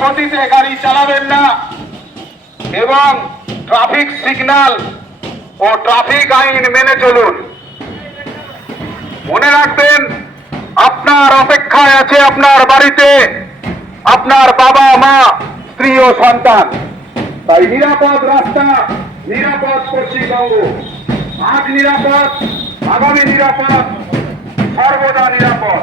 গতিতে গাড়ি চালাবেন না এবং ট্রাফিক সিগন্যাল ও ট্রাফিক আইন মেনে চলুন। মনে রাখবেন, আপনার অপেক্ষায় আছে আপনার বাড়িতে আপনার বাবা মা, স্ত্রী ও সন্তান। তাই নিরাপদ রাস্তা, নিরাপদ পশ্চিমবঙ্গ। আজ নিরাপদ, আগামী নিরাপদ, সর্বদা নিরাপদ।